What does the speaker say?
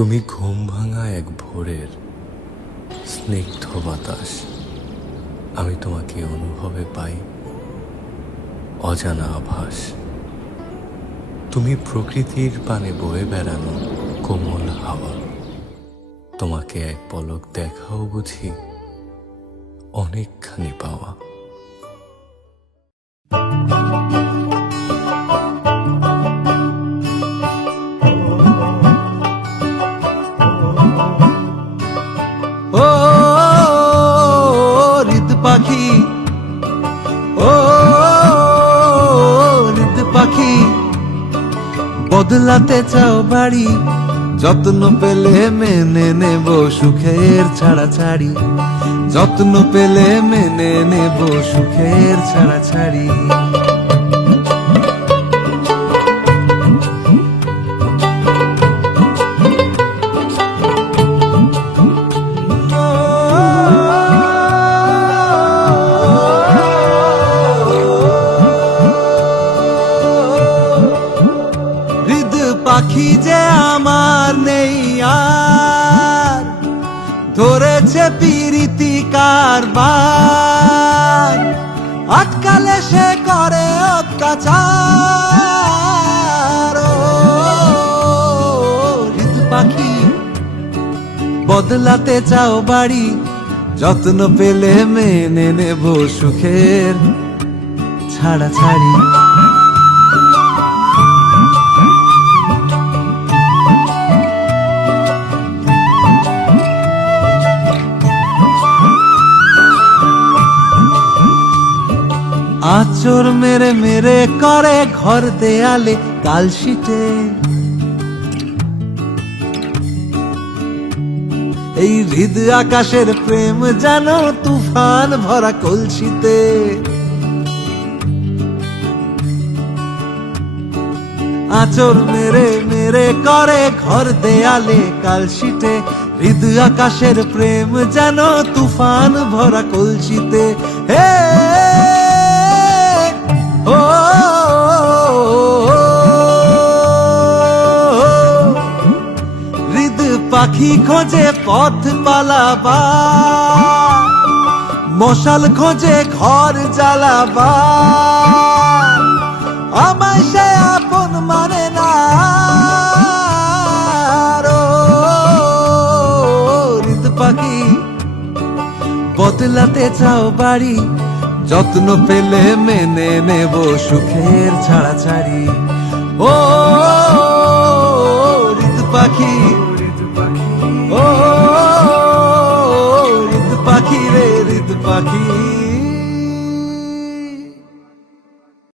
তুমি ঘুম ভাঙা এক ভোরের স্নিগ্ধ বাতাস, আমি তোমাকে অনুভবে পাই অজানা আভাস। তুমি প্রকৃতির পানে বয়ে বেড়ানো কোমল হাওয়া, তোমাকে এক পলক দেখাও বুঝি অনেকখানি পাওয়া। ও হৃদ পাখি, ও হৃদ পাখি, বদলাতে চাও বাড়ি, যত্ন পেলে মেনে নেব সুখের ছাড়াছাড়ি, যত্ন পেলে মেনে নেব সুখের ছাড়াছাড়ি। পাখি যে আমার নেই আর, ধরেছে পিরিতি কারবার, আটকালে সে করে অত্যাচার। ও হৃদ পাখি, বদলাতে চাও বাড়ি, যত্ন পেলে মেনে নেব সুখের ছাড়াছাড়ি। আঁচড় মেরে মেরে করে ঘর দেয়ালে কালশিটে, এই হৃদ আকাশের প্রেম যেন তুফান ভরা কলসিতে। আঁচড় মেরে মেরে করে ঘর দেয়ালে কালশিটে, হৃদ আকাশের প্রেম যেন তুফান ভরা কলসিতে। হে পাখি খোঁজে পথ পালাবা, মশাল খোঁজে ঘর জ্বালাবা, আমায় সে আপন মানে না। হৃদ পাখি, বদলাতে চাও বাড়ি, যত্ন পেলে মেনে নেব সুখের ছাড়াছাড়ি। ও হৃদ পাখি, ও হৃদ পাখি রে হৃদ পাখি।